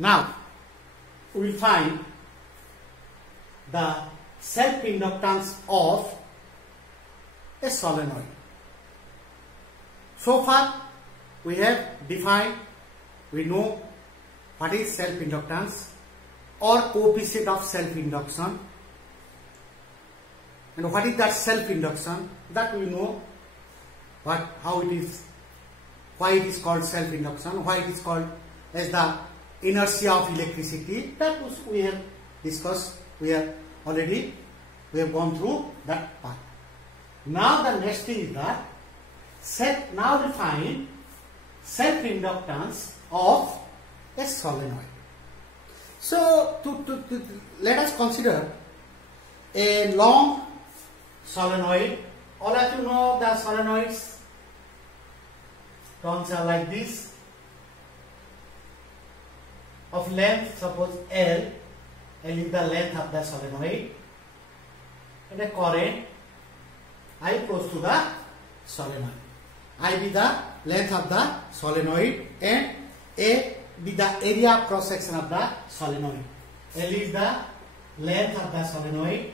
Now we will find the self-inductance of a solenoid. So far we have defined, we know what is self-inductance or coefficient of self-induction, and what is that self-induction, that we know, but how it is, why it is called self-induction, why it is called as the inertia of electricity, that was we have discussed, we have gone through that part. Now the next thing is that now we find self-inductance of a solenoid. So let us consider a long solenoid. All of you know the solenoids. Turns are like this, of length, suppose L is the length of the solenoid, and a current I goes to the solenoid. I be the length of the solenoid and A be the area cross section of the solenoid. L is the length of the solenoid,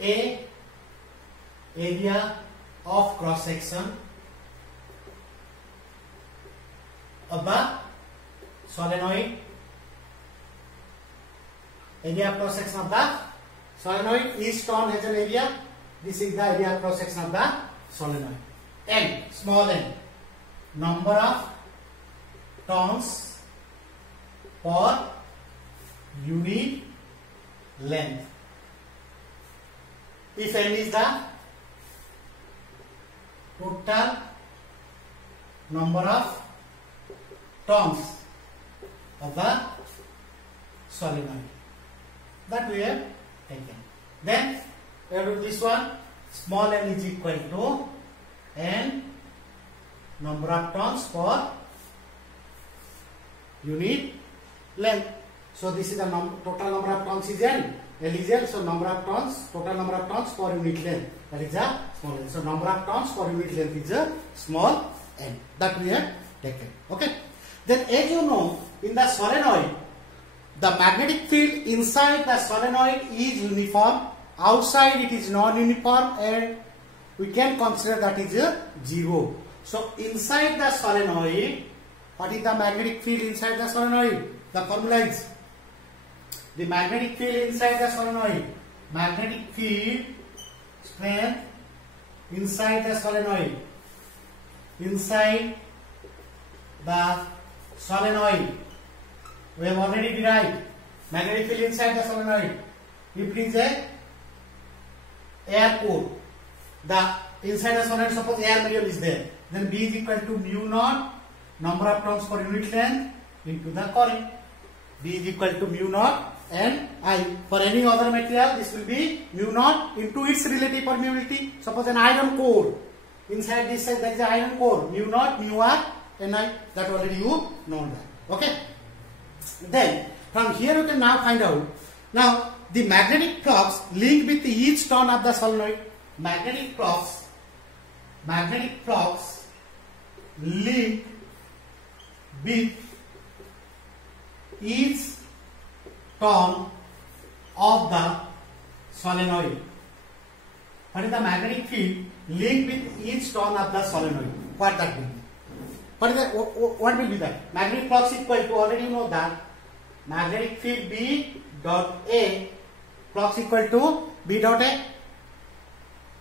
A area of cross section of the solenoid, area cross section of the solenoid. Each turn has an area. This is the area cross section of the solenoid. N, small n, number of turns per unit length. If n is the total number of turns of the solenoid, that we have taken. Then we have to do this one, small n is equal to n number of turns per unit length. So this is the total number of turns is n, L is L, so number of turns, total number of turns per unit length, that is a small n. So number of turns per unit length is a small n, that we have taken. Okay. Then as you know, in the solenoid, the magnetic field inside the solenoid is uniform, outside it is non-uniform, and we can consider that is a 0. So inside the solenoid, what is the magnetic field inside the solenoid? The formula is the magnetic field inside the solenoid, magnetic field strength inside the solenoid, inside the solenoid. We have already derived magnetic field inside the solenoid. If it is a air core, the inside the solenoid, suppose air material is there, then B is equal to mu naught number of turns per unit length into the current. B is equal to mu naught and I. For any other material, this will be mu naught into its relative permeability. Suppose an iron core, inside this side there is an iron core, mu naught, mu r, and I. That already you know that. Okay. Then from here you can now find out. Now the magnetic flux linked with each turn of the solenoid. Magnetic flux linked with each turn of the solenoid. What is the magnetic field linked with each turn of the solenoid? What that will be? What will be that? Magnetic flux equal to, already you know that, magnetic field B dot A, flux equal to B dot A,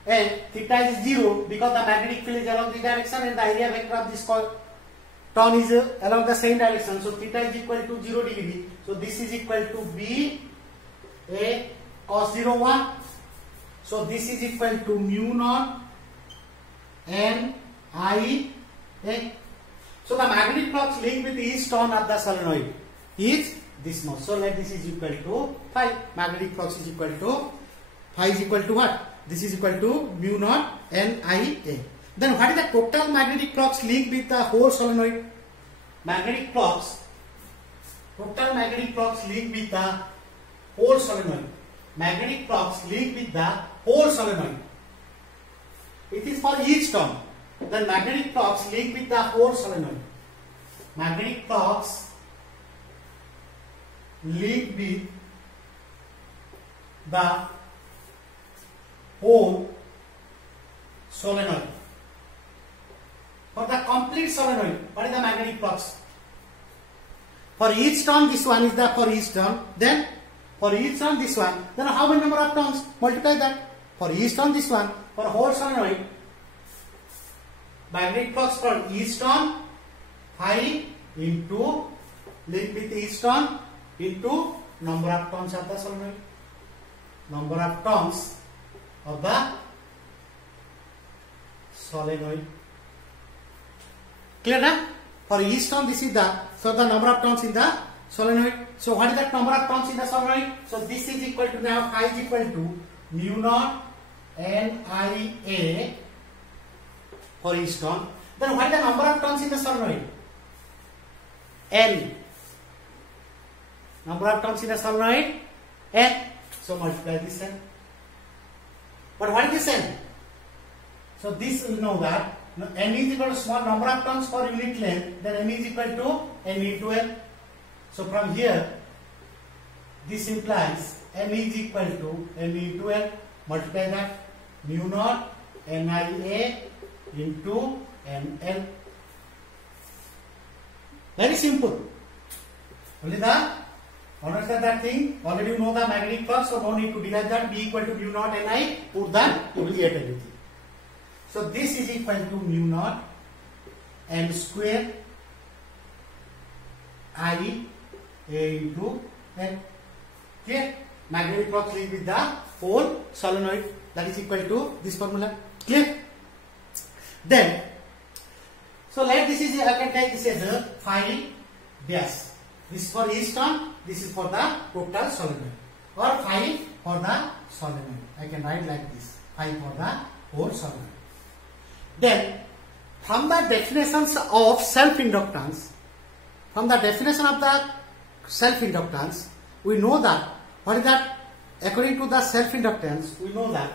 and theta is 0 because the magnetic field is along this direction and the area vector of this turn is along the same direction. So theta is equal to 0 degree. So this is equal to B A cos 01. So this is equal to mu naught N I A. So the magnetic flux linked with each turn of the solenoid is this much. So like this is equal to phi. Magnetic flux is equal to phi is equal to what? This is equal to mu naught N I A. Then what is the total magnetic flux linked with the whole solenoid? Magnetic flux, total magnetic flux linked with the whole solenoid. Magnetic flux linked with the whole solenoid. It is for each turn. then magnetic flux link with the whole solenoid. Magnetic flux link with the whole solenoid. For the complete solenoid, what is the magnetic flux? For each turn, this one is the for each turn. Then for each turn, this one. Then how many number of turns? Multiply that. For each turn, this one. For whole solenoid, magnetic flux for each turn phi into link with each turn into number of turns of the solenoid. Number of turns of the solenoid. Clear now? For each turn, this is the number of turns in the solenoid. So what is that number of turns in the solenoid? So this is equal to, now phi is equal to mu naught NIA for each turn. Then what is the number of turns in the solenoid? N. Number of turns in the solenoid N. So multiply this N. But what is this N? So this we know that N is equal to small number of turns per unit length, then M is equal to N into L. So from here, this implies M is equal to M into L. Multiply that, mu naught NIA into NL. Very simple. Only the understand that thing. Already you know the magnetic flux, so no need to derive that. B equal to mu naught Ni. Put that, you will get everything. So this is equal to mu naught N square I A into N. Clear? Magnetic flux link with the whole solenoid, that is equal to this formula. Clear? Then, so let this is, I can take this as a phi dash. This is for each turn, this is for the total solenoid, or phi for the solenoid. I can write like this, phi for the whole solenoid. Then, from the definitions of self-inductance, we know that, what is that? According to the self-inductance, we know that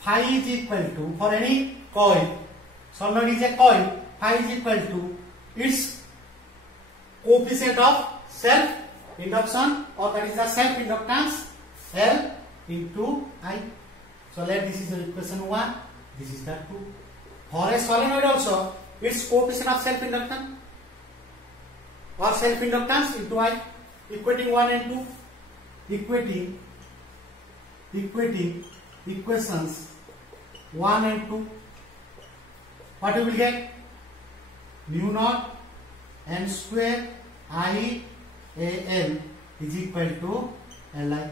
phi is equal to, for any coil, solenoid is a coil, phi is equal to its coefficient of self-induction, or that is the self-inductance, L into I. So let this is the equation 1, this is the 2. For a solenoid also, its coefficient of self-inductance or self-inductance into I, equating 1 and 2, equating equations 1 and 2. What you will get? Mu naught N square I A L is equal to Li.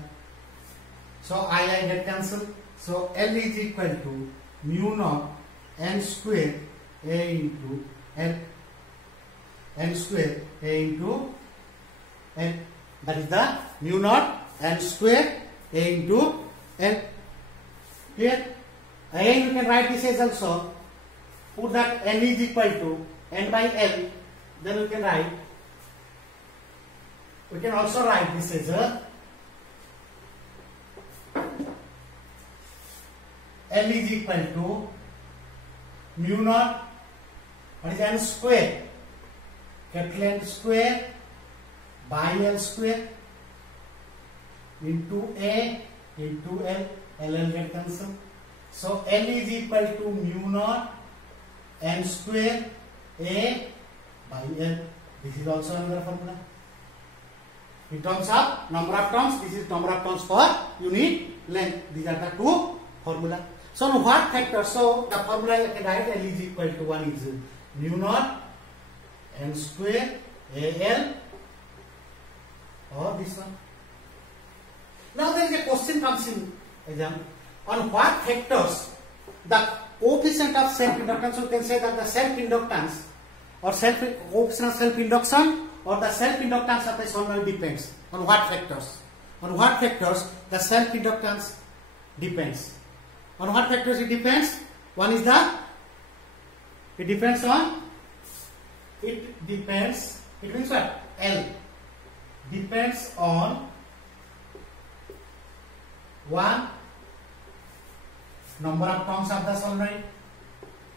So I get cancelled. So L is equal to mu naught N square A into L. N square A into L. That is the mu naught N square A into L. Clear? Again you can write this as also. Put that N is equal to N by L. Then you can write. We can also write this as a L is equal to mu naught, what is N square, capital N square by L square into A into L. L get cancelled. So L is equal to mu naught N square A by L. This is also another formula. In terms of number of turns, this is number of turns per unit length. These are the two formula. So now what factor? So the formula I can write L is equal to 1 is mu naught N square AL, or this one. Now there is a question comes in exam. On what factors the coefficient of self-inductance, you can say that the self-inductance or coefficient of self-induction or the self-inductance of the solenoid depends. On what factors? On what factors the self-inductance depends? On what factors it depends? One is it depends on, it means what? L. Depends on 1 number of turns of the solenoid.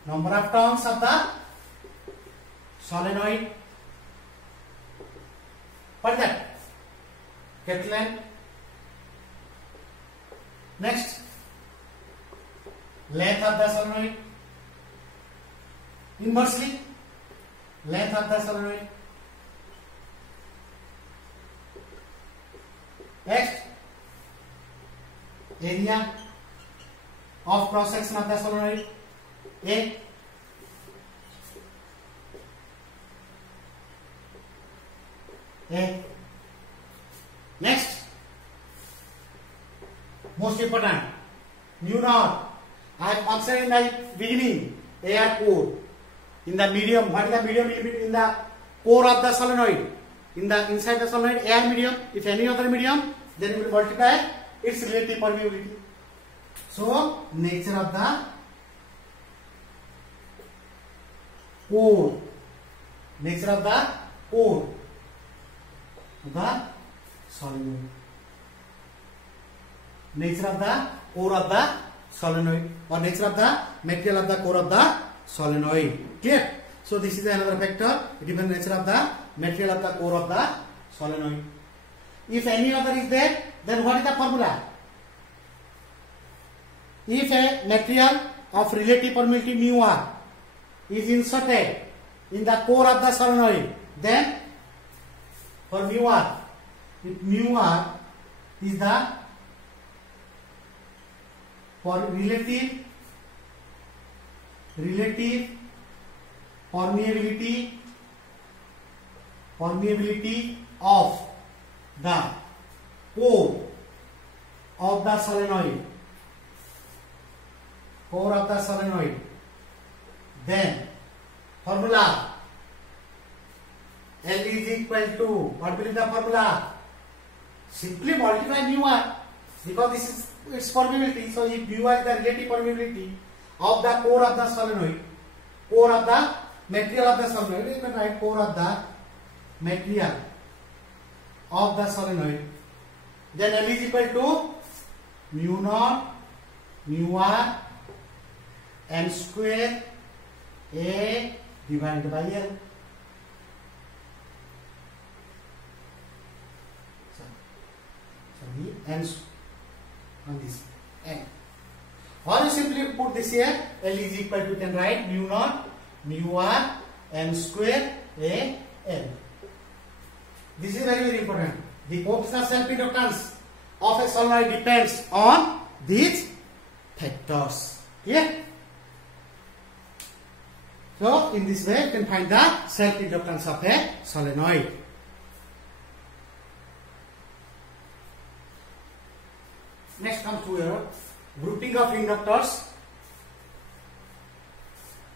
Number of turns of the solenoid. What is that? Get length. Next, length of the solenoid. Inversely, length of the solenoid. Next, area of cross section of the solenoid. A. Next, most important, mu naught. I have mentioned in the beginning, air core. In the medium, what is the medium in the core of the solenoid? In the inside the solenoid, air medium. If any other medium, then we will multiply its relative permeability. So, nature of the core. Nature of the core of the solenoid. Nature of the core of the solenoid, or nature of the material of the core of the solenoid. Clear? So this is another factor, given nature of the material of the core of the solenoid. If any other is there, then what is the formula? If a material of relative permeability mu r is inserted in the core of the solenoid, then for mu r, if mu r is the for relative permeability of the core of the solenoid, then formula L is equal to, what will be the formula? Simply multiply mu r, because this is its permeability. So if mu r is the relative permeability of the core of the solenoid, core of the material of the solenoid, you can write core of the material of the solenoid, then L is equal to mu naught mu r n square A divided by L. Sorry, n on this n. Or you simply put this here, L is equal to, you can write mu naught mu r n square A L. This is very, very important. The coefficient of self-inductance of a solenoid depends on these factors. Clear? So in this way you can find the self-inductance of a solenoid. Next comes to your grouping of inductors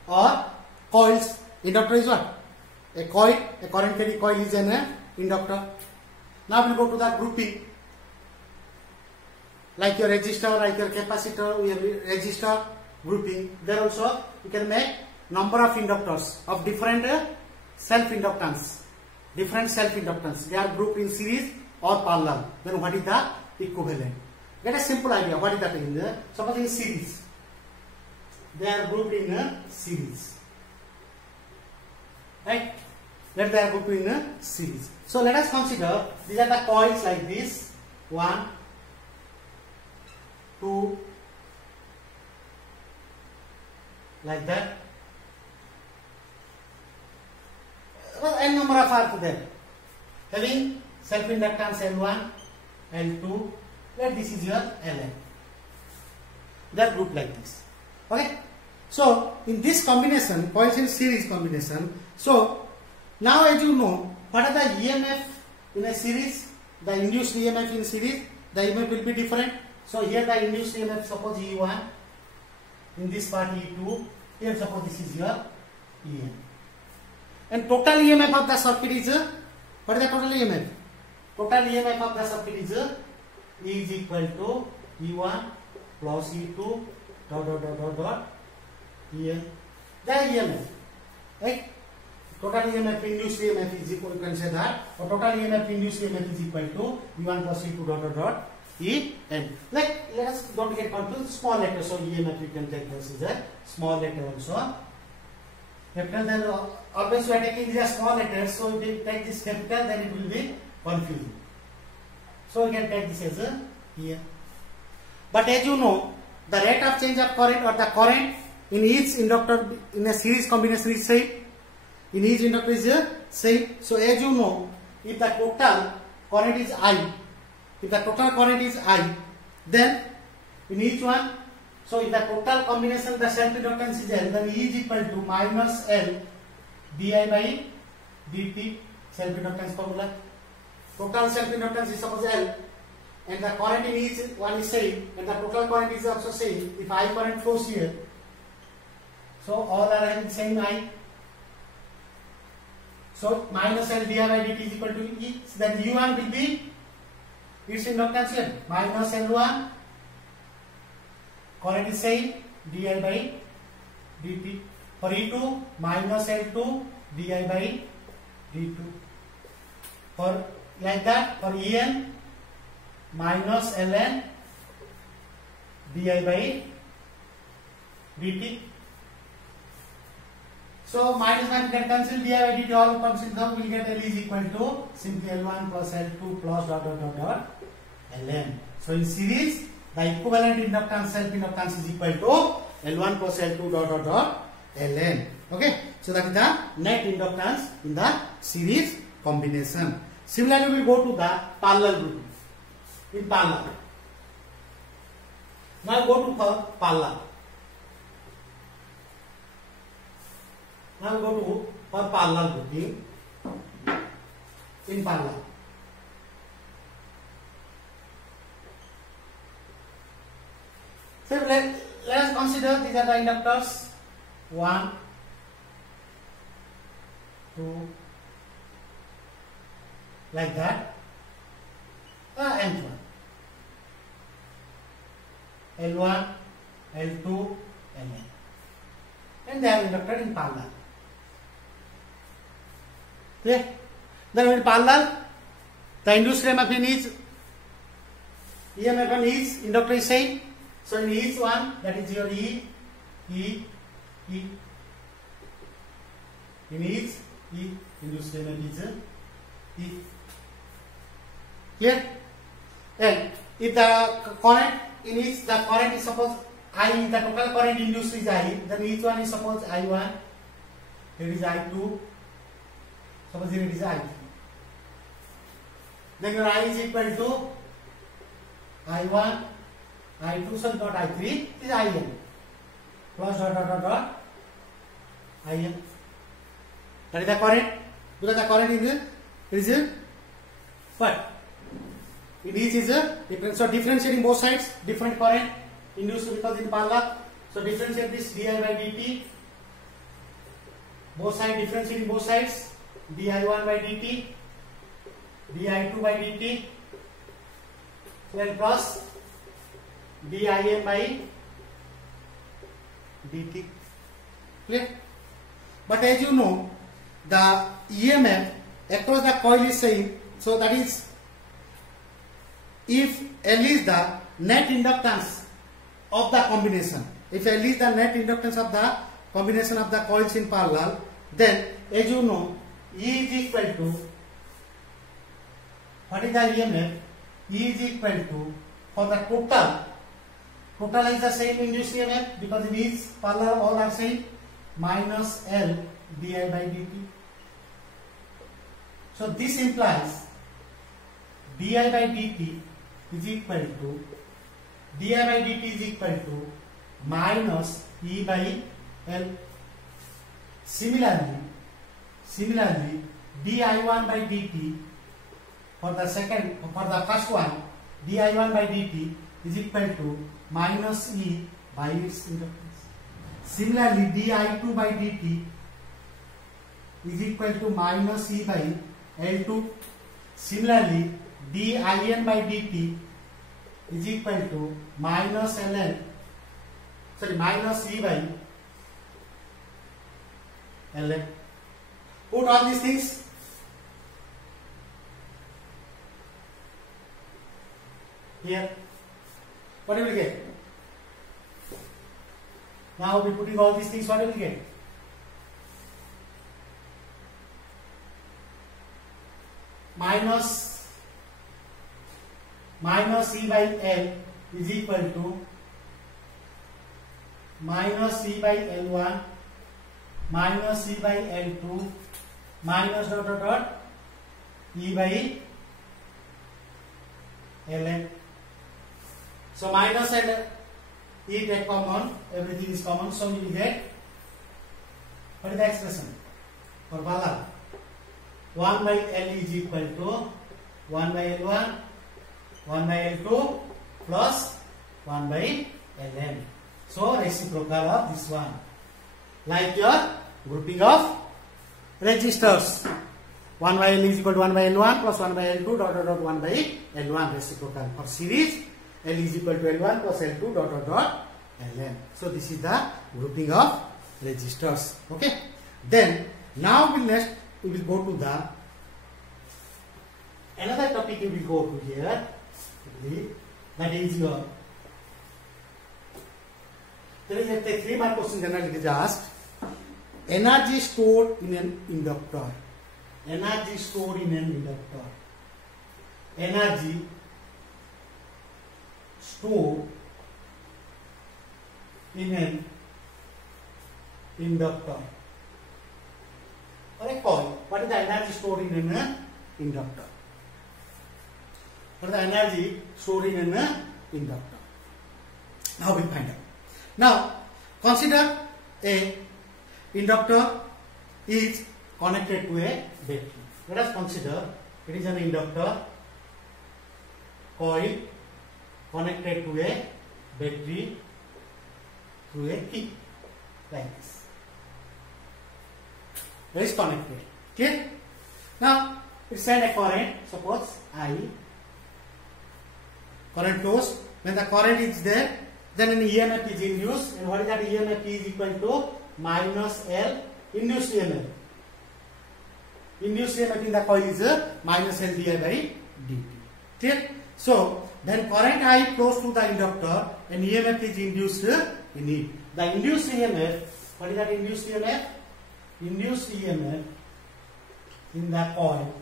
or coils. Inductor is what? A coil, a current carrying coil is an inductor. Now we will go to the grouping. Like your resistor, like your capacitor, we have resistor grouping. There also you can make number of inductors of different self-inductance. Different self-inductance. They are grouped in series or parallel. Then what is the equivalent? Get a simple idea. What is that in the? Suppose in series. They are grouped in a series. Right? Let they are grouped in a series. So let us consider these are the coils like this. 1, 2, like that. Well, n number of are there. Having self-inductance L1, L2. Let this is your Ln. They are grouped like this. Okay. So in this combination, coils in series combination. So now as you know, what are the EMF in a series? The induced EMF in series, the EMF will be different. So here the induced EMF, suppose E1, in this part E2, here suppose this is your EM. And total EMF of the circuit is, what is the total EMF? Total EMF of the circuit is E is equal to E1 plus E2 dot EM. The EMF, right? Total EMF induced EMF is equal, you can say that, or total EMF induced EMF is equal to E1 plus E2 dot En. Like, let us don't get confused. Small letter, so EMF we can take this is a small letter also. Capital, then always we are taking these small letters, so if we take this capital, then it will be confusing. So we can take this as a here. But as you know, the rate of change of current or the current in each inductor in a series combination is same. In each inductor is same. So as you know, if the total current is I, then in each one, so if the total combination the self-inductance is L, then E is equal to minus L di by dt, self-inductance formula. Total self-inductance is suppose L, and the current in each one is same, and the total current is also same. If I current flows here, so all are having same I. So minus L di by dt is equal to E. So then U1 will be its inductance here, minus L1, current is same, di by dt. For E2, minus L2 di by d2. For like that, for En, minus Ln di by dt. So minus 1 get cancelled, di by dt all comes in, we will get L is equal to simply L1 plus L2 plus dot dot dot dot Ln. So in series, the equivalent inductance self-inductance is equal to L1 plus L2 dot dot dot Ln. Okay, so that is the net inductance in the series combination. Similarly, we will go to the parallel group. In parallel, now go to for parallel. Now go to for parallel grouping. In parallel, so let us consider these are the inductors 1, 2, like that, nth one, L1, L2, Ln, and they are inducted in parallel. Okay. Then in parallel, the induced EMF is inductor is same. So in each one, that is your E. In each induced EMF is E. Clear? And if the current in each, the current is suppose I, the total current induced is I, then each one is suppose I1, here is I2, suppose here it is I3. Then your I is equal to I1, I2, so not I3, is IN, plus dot dot dot dot IN. That is the current, because the current is what? In each is different. So differentiating both sides, different current induced because in parallel. So differentiate this di by dt, both sides, differentiating both sides, di1 by dt, di2 by dt, then plus din by dt. Clear? But as you know, the EMF across the coil is same. So that is, if L is the net inductance of the combination, if L is the net inductance of the combination of the coils in parallel, then as you know, E is equal to, what is the EMF? E is equal to, for the total is the same induced EMF because in each parallel all are same, minus L di by dt. So this implies di by dt is equal to, di by dt is equal to minus E by L. Similarly, di1 by dt for the first one, di1 by dt is equal to minus E by its inductance. Similarly, di2 by dt is equal to minus E by L2. Similarly, din by dt is equal to minus E by Ln. Put all these things. here. What you will get? Now we putting all these things, what you will get? Minus E by L is equal to minus E by L1 minus E by L2 minus dot dot dot E by Ln. So minus and E take common, everything is common, so you will get, what is the expression for Bala? 1 by L is equal to 1 by L1 1 by L2 plus 1 by Ln. So reciprocal of this one, like your grouping of resistors. 1 by L is equal to 1 by L1 plus 1 by L2 dot dot dot 1 by L1 reciprocal. For series, L is equal to L1 plus L2 dot dot dot Ln. So this is the grouping of resistors. Okay. Then now we will go to the another topic. We will go to here. That is your. There is a 3-mark question generally it is asked. Energy stored in an inductor. Energy stored in an inductor. Energy stored in an inductor or a coil. What is the energy stored in an inductor? What is the energy stored in an inductor? Now we find out. Now consider a inductor is connected to a battery. Let us consider it is an inductor coil connected to a battery through a key like this. It is connected. Okay. Now it send a current. Suppose I. Current flows. When the current is there, then an EMF is induced. And what is that? EMF is equal to minus L induced EMF. Induced EMF in the coil is minus L di by dt. Okay. So then current I flows to the inductor and EMF is induced in it. The induced EMF, what is that induced EMF? Induced EMF in the coil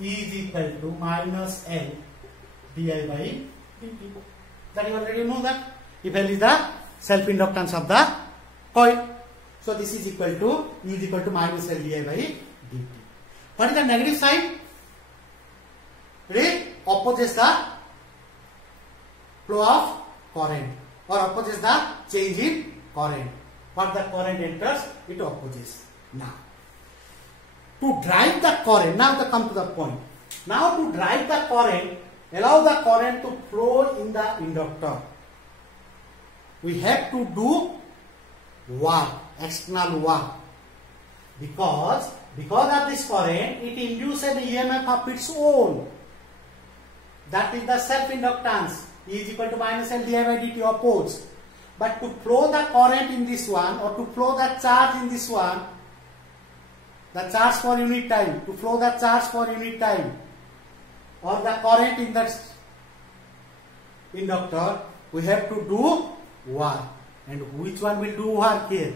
is equal to minus L di by dt. That you already know that. If L is the self-inductance of the coil. So this is equal to, E is equal to minus L di by dt. What is the negative side? It opposes the flow of current or opposes the change in current. What the current enters, it opposes. Now, to drive the current, now to come to the point. Now to drive the current, allow the current to flow in the inductor. We have to do work, external work. Because of this current, it induces an EMF of its own. That is the self-inductance. E is equal to minus L di by dt opposed. But to flow the current in this one or to flow the charge in this one, the charge for unit time, to flow the charge for unit time or the current in the inductor, we have to do work. And which one will do work here?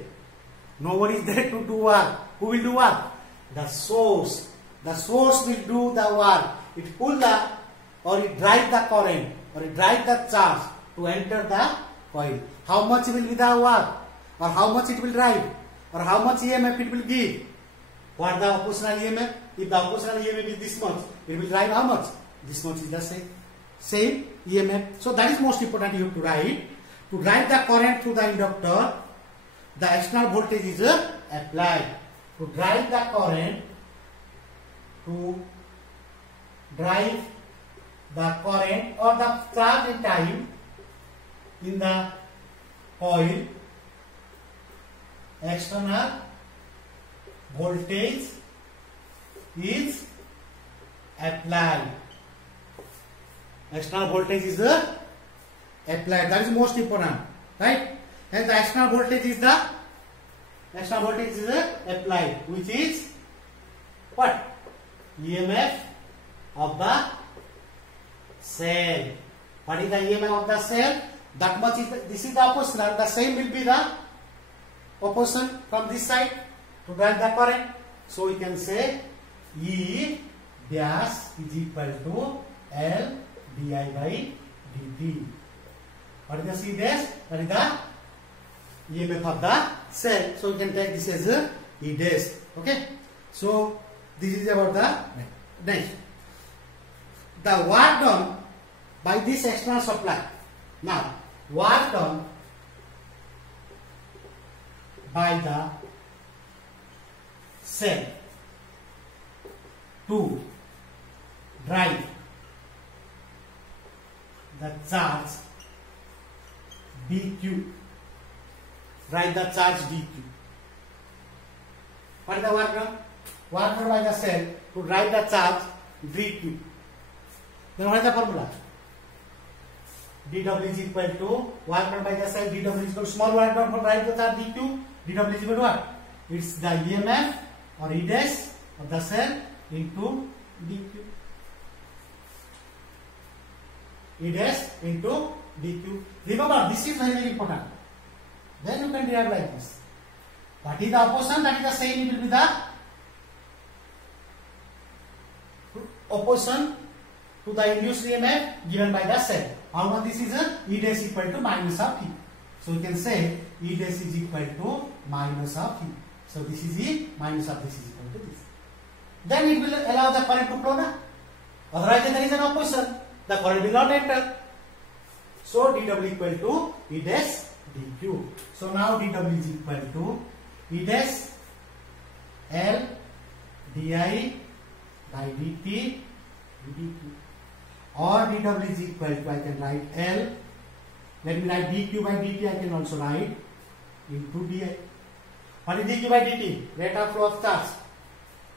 Nobody is there to do work. Who will do work? The source. The source will do the work. It pull the or it drive the current or it drive the charge to enter the coil. How much will be the work or how much it will drive or how much EMF it will give? What the oppositional EMF? If the oppositional EMF is this much, it will drive how much? This much is the same EMF. So that is most important you have to write. To drive the current through the inductor, the external voltage is applied. To drive the current, or the charge in time in the coil, external voltage is applied. External voltage is applied. That is most important, right? And the external voltage is applied, which is what? EMF of the cell. What is the EMI of the cell? That much is this is the opposition, and the same will be the opposition from this side to drive the current. So we can say E dash is equal to L di by dt. What is the C dash? That is the EMF of the cell. So we can take this as a E dash. Okay. So this is about the next. The work done by this external supply. Now, work done by the cell to drive the charge dq. Drive the charge dq. What is the work done? Work done by the cell to drive the charge dq. Then what is the formula? dw is equal to work done by the cell. dw is equal to small work done for drive the charge dq. dw is equal to what? It's the EMF or E dash of the cell into dq. E dash into dq. Remember, this is very, very important. Then you can derive like this. What is the opposition? That is the same. It will be the opposition to the induced EMF given by the cell. How much this is? E dash equal to minus of E. So we can say E dash is equal to minus of E. So this is E, minus of this is equal to this. Then it will allow the current to flow now. Otherwise there is an opposition. The current will not enter. So dw equal to E dash dq. So now dw is equal to E dash L di by dt dq. Or dw is equal to, I can write L. Let me write dq by dt. I can also write into di. What is dq by dt? Rate of flow of charge.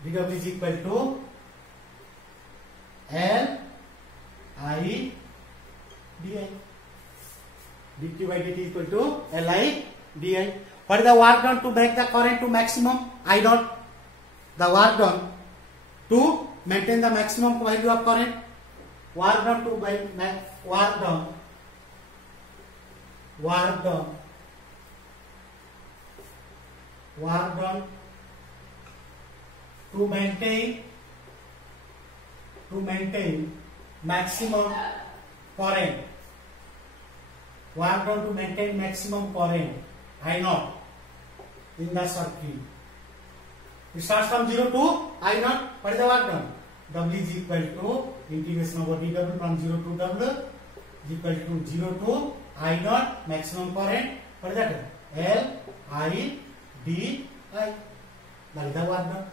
dw is equal to L I di. dq by dt equal to L I di. What is the work done to make the current to maximum? I dot. The work done to maintain the maximum value of current. Work done to work done to maintain maximum current. Work done to maintain maximum current I naught in the circuit. It starts from 0 to I naught. What is the work done? W is equal to integration over dw from 0 to w is equal to 0 to I naught maximum current. What is that? L I d I. That is the work done.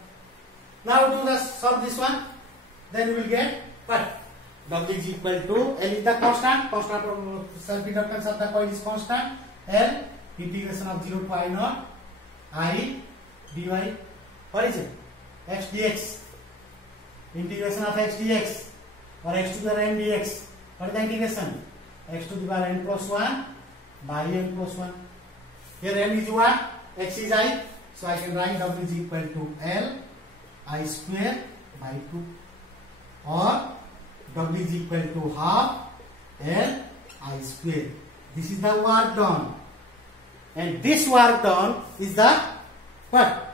Now to solve this one. Then we will get what? W is equal to L is the constant. Constant of self-inductance of the coil is constant. L integration of 0 to I naught I dy. What is it? X dx. Integration of x dx or x to the n dx. What is the integration? X to the power n plus 1 by n plus 1. Here n is 1, x is I. So I can write W is equal to L I square by 2. Or W is equal to half L I square. This is the work done. And this work done is the what?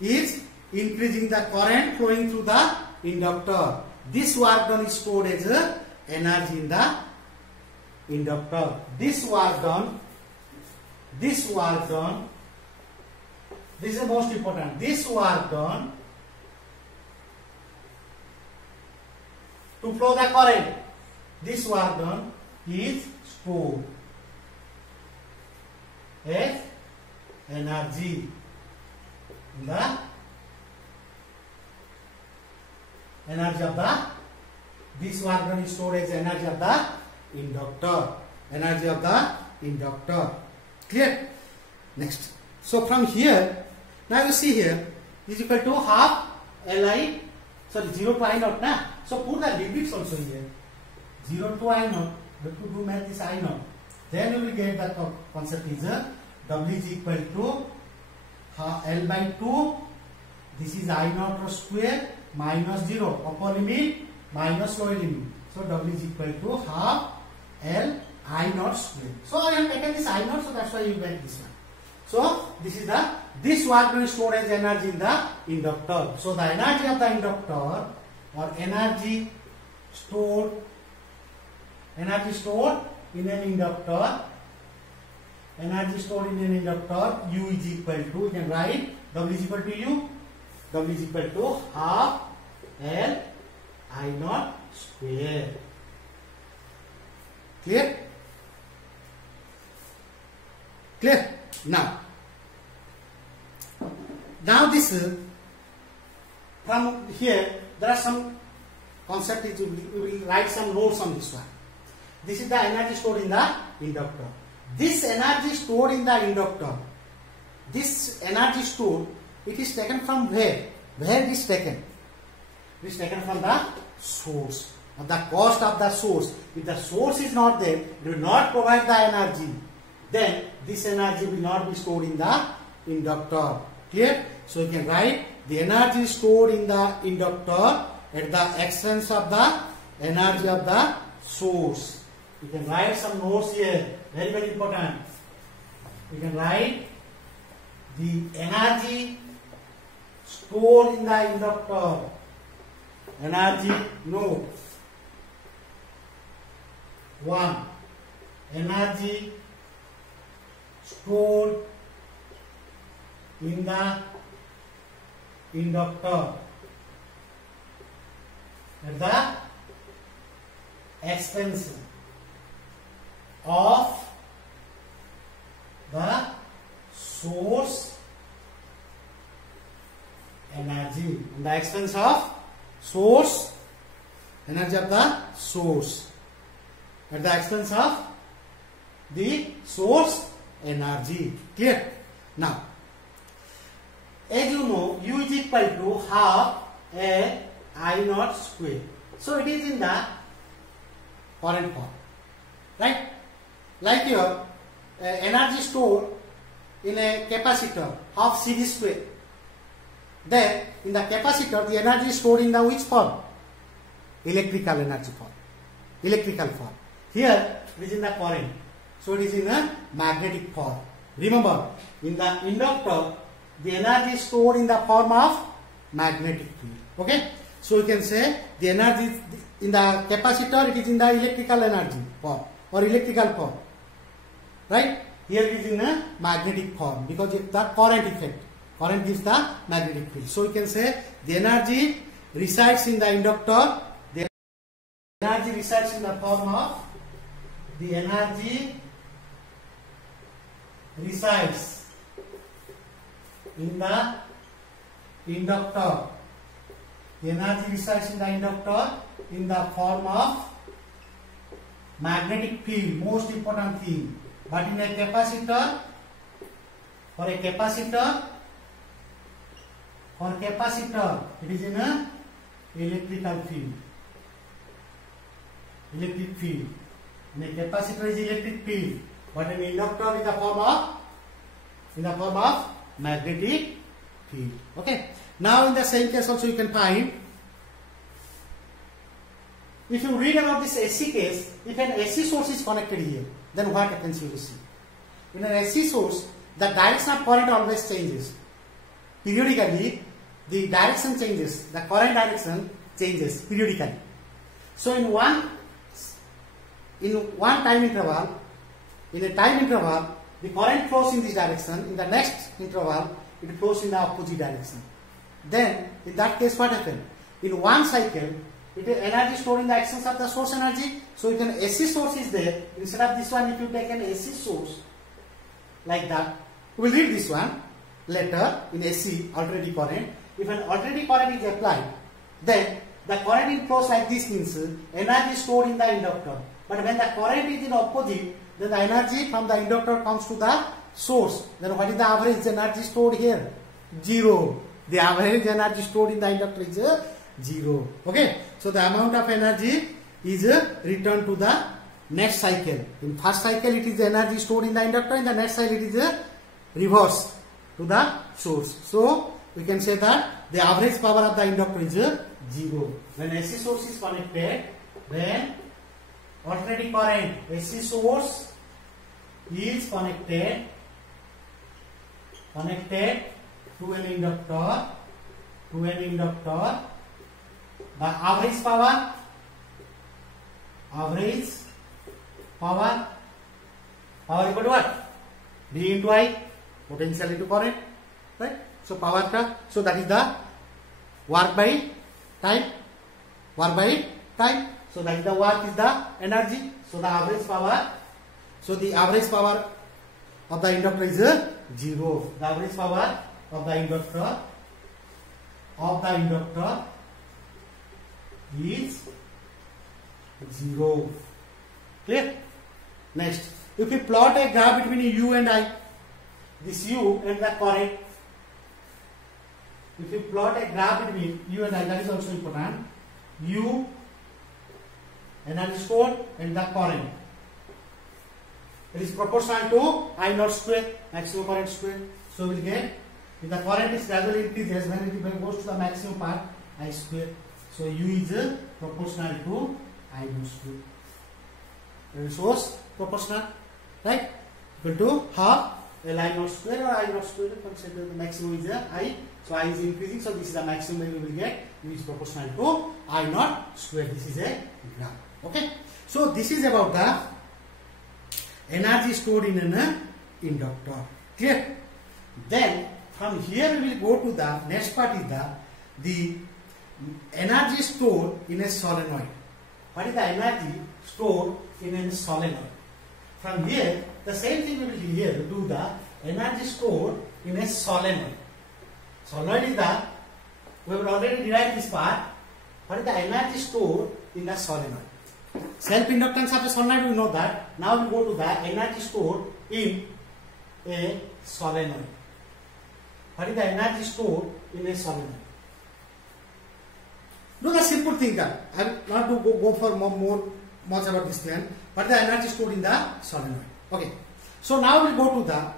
Is increasing the current flowing through the inductor. This work done is stored as energy in the inductor. This work done, this is the most important. This work done to flow the current. This work done is stored as energy in the energy of the, this work done is stored as energy of the inductor. Energy of the inductor. Clear? Next. So from here, now you see here is equal to half Li, sorry 0 to I naught na. So put the limits also here. 0 to I naught. We have to do math is I naught. Then you will get the concept is W is equal to L by 2. This is I naught square minus 0 upper limit minus lower limit. So W is equal to half L I naught square. So I have taken this I naught, so that's why you get this one. So this is this work will store as energy in the inductor. So the energy of the inductor, or energy stored in an inductor, U is equal to, you can write W is equal to U, W is equal to half L I naught square. Clear? Clear? Now this from here there are some concepts. We will write some notes on this one. This is the energy stored in the inductor. This energy stored in the inductor, this energy stored, it is taken from where? Where it is taken? It is taken from the source, or the cost of the source. If the source is not there, it will not provide the energy, then this energy will not be stored in the inductor. Clear? So you can write the energy stored in the inductor at the expense of the energy of the source. You can write some notes here, very very important. You can write the energy stored in the inductor. Energy note 1. Energy stored in the inductor at the expense of the source energy, at the expense of source energy of the source, at the expense of the source energy. Clear? Now, as you know, U is equal to half a I naught square. So it is in the current form, right? Like your energy stored in a capacitor, half CV square. Then in the capacitor, the energy is stored in the which form? Electrical energy form. Electrical form. Here it is in the current. So it is in a magnetic form. Remember, in the inductor, the energy is stored in the form of magnetic field. Okay? So you can say the energy in the capacitor, it is in the electrical energy form or electrical form. Right? Here it is in a magnetic form because of the current effect. Current gives the magnetic field. So you can say the energy resides in the inductor. The energy resides in the form of the energy resides in the inductor. The energy resides in the inductor in the form of magnetic field, most important thing. But in a capacitor, for capacitor, it is in a electrical field. Electric field. In a capacitor is electric field, but in inductor is in the form of magnetic field. Okay. Now in the same case also you can find, if you read about this AC case, if an AC source is connected here, then what happens you will see. In an AC source, the direction of current always changes. Periodically, the direction changes, the current direction changes periodically. So in one time interval, the current flows in this direction. In the next interval, it flows in the opposite direction. Then, in that case, what happens? In one cycle, it is energy stored in the excess of the source energy. So, if an AC source is there, instead of this one, if you take an AC source like that, we will read this one later in AC, alternating current. If an alternating current is applied, then the current flows like this means energy stored in the inductor. But when the current is in opposite, then the energy from the inductor comes to the source. Then what is the average energy stored here? 0. The average energy stored in the inductor is 0. Okay. So the amount of energy is returned to the next cycle. In first cycle it is the energy stored in the inductor. In the next cycle it is reverse to the source. So we can say that the average power of the inductor is 0. When AC source is connected, when alternating current AC source is connected to an inductor, the average power equal to what? V into I, potential into current, right? So power ka, so that is the work by time. So that is the work is the energy. So the average power. So the average power of the inductor is 0. The average power of the inductor is 0. Clear? Next, if we plot a graph between U and I, this U and the current. If you plot a graph between U and I, that is also important. U, energy stored, and the current. It is proportional to I naught square, maximum current square. So we will get, if the current is gradually increases, when it goes to the maximum part, I square. So U is proportional to I naught square. It shows proportional, right? Equal to half L I naught square or I naught square. Consider the maximum is I. So I is increasing. So this is the maximum we will get. U is proportional to I naught square. This is a graph. Okay. So this is about the energy stored in an inductor. Clear? Then from here we will go to the next part is the energy stored in a solenoid. What is the energy stored in a solenoid? From here, the same thing we will here do the energy stored in a solenoid. Solenoid is the, we have already derived this part. What is the energy stored in a solenoid? Self-inductance of a solenoid, we know that. Now we go to the energy stored in a solenoid. What is the energy stored in a solenoid? Do the simple thing. I will not go for much about this plan. What is the energy stored in the solenoid? Okay. So now we go to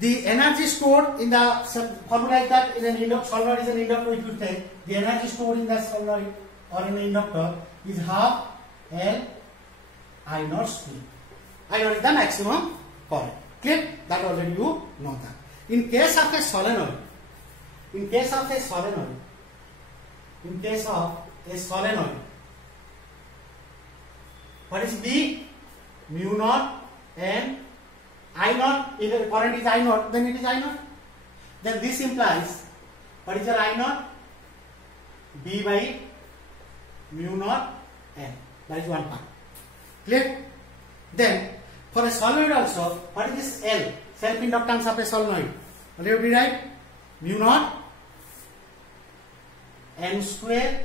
the energy stored in the formula is that in an inductor, solenoid is an inductor. If you take the energy stored in the solenoid or in an inductor is half L I naught square. I naught is the maximum current. Clear? That already you know that. In case of a solenoid, what is B? Mu naught and I naught. If the current is I naught, then it is I naught. Then this implies what is your I naught? B by mu naught N. That is one part. Clear? Then for a solenoid also, what is this L? Self-inductance of a solenoid. What will be right? Mu naught N square,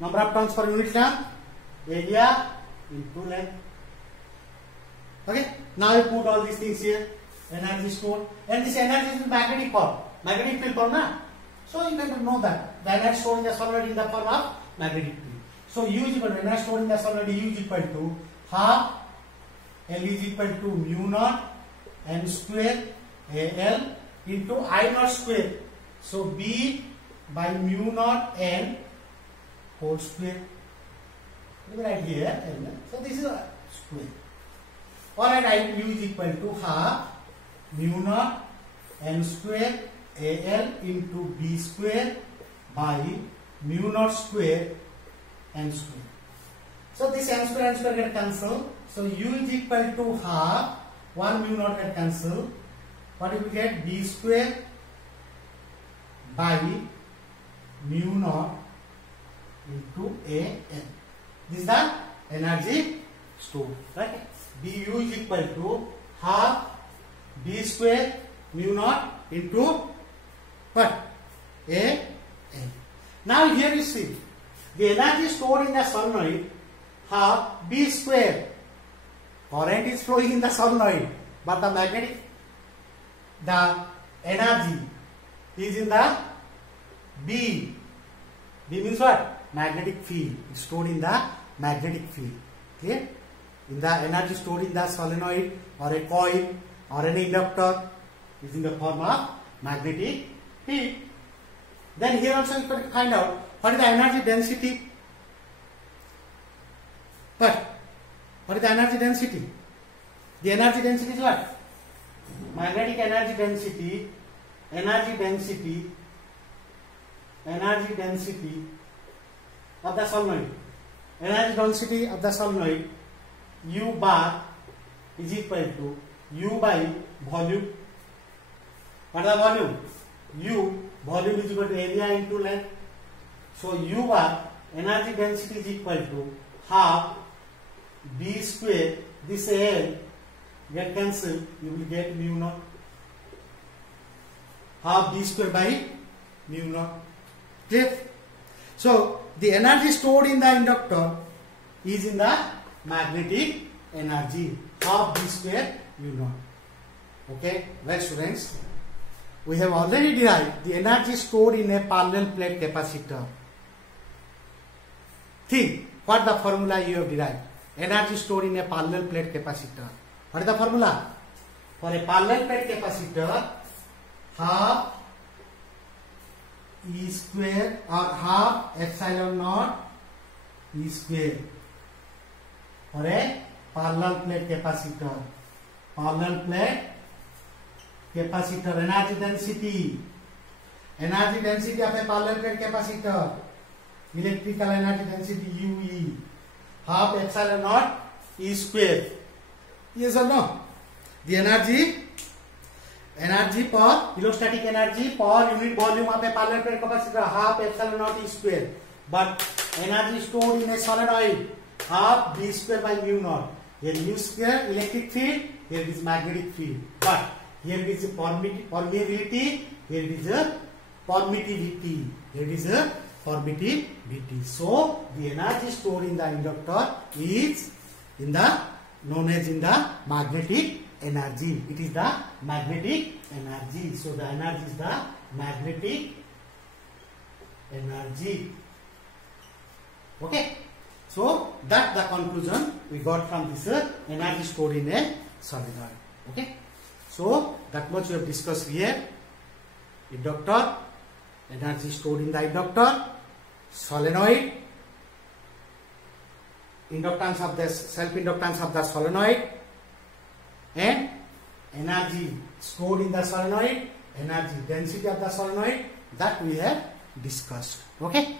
number of turns per unit length, area into length. Okay. Now you put all these things here. Energy stored, and this energy is in magnetic form, magnetic field form, na? So you can know that the energy stored in the solenoid in the form of magnetic field. So U is equal to energy stored in the solenoid. U is equal to half L is equal to mu naught N square Al into I naught square. So B by mu naught N whole square. Right here. So this is a square. Alright, U is equal to half mu naught N square Al into B square by mu naught square N square. So this N square get cancelled. So U is equal to half 1 mu naught get cancelled. What do we get? B square by mu naught into A N. This is the energy stored, right? Bu is equal to half B square mu naught into what? A N. Now here you see the energy stored in the solenoid half B square. Current is flowing in the solenoid, but the energy is in the B. B means what? Magnetic field. It's stored in the magnetic field. Clear? In the energy stored in the solenoid or a coil or an inductor is in the form of magnetic field. Then here also you can find out what is the energy density. But what is the energy density? The energy density is what? Magnetic energy density of the solenoid. Energy density of the solenoid U bar is equal to U by volume. What is the volume? Volume is equal to area into length. So U bar energy density is equal to half B square. This L get cancelled. You will get mu naught. Half B square by mu naught. Okay. So the energy stored in the inductor is in the magnetic energy. Half B square mu naught. Okay. Well, students, we have already derived the energy stored in a parallel plate capacitor. Think what the formula you have derived. Energy stored in a parallel plate capacitor. What is the formula? For a parallel plate capacitor, half E square or half epsilon naught E square. For a parallel plate capacitor. Parallel plate capacitor energy density. Energy density of a parallel plate capacitor. Electrical energy density UE. Half epsilon naught E square. Yes or no? The energy per electrostatic energy per unit volume of a parallel plate capacitor, half epsilon naught E square. But energy stored in a solenoid, half B square by mu naught. Here mu square electric field, here it is magnetic field. But here it is a permeability, here it is a permittivity. Here it is a permittivity. So the energy stored in the inductor is in the known as in the magnetic energy. It is the magnetic energy. So the energy is the magnetic energy. Okay. So that the conclusion we got from this energy stored in a solenoid. Okay. So that much we have discussed here. Inductor, energy stored in the inductor, solenoid, inductance of the self-inductance of the solenoid, and energy stored in the solenoid, energy density of the solenoid, that we have discussed. Okay.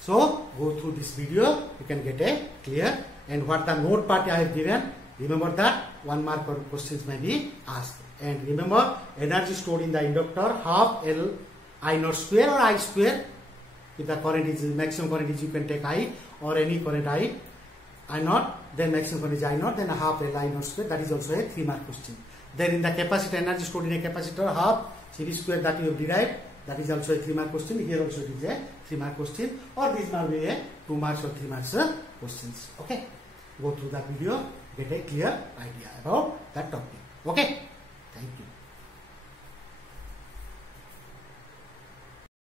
So go through this video, you can get a clear. And what the note part I have given, remember that 1 mark or questions may be asked. And remember, energy stored in the inductor, half L I naught square or I square. If the current is maximum current is, you can take I, or any current I naught, then maximum current is I naught, then half L I naught square. That is also a 3 mark question. Then in the capacitor, energy stored in a capacitor, half C square, that you have derived. That is also a 3 mark question. Here also it is a 3 mark question, or these might be a 2 marks or 3 marks questions. Okay. Go through that video, get a clear idea about that topic. Okay.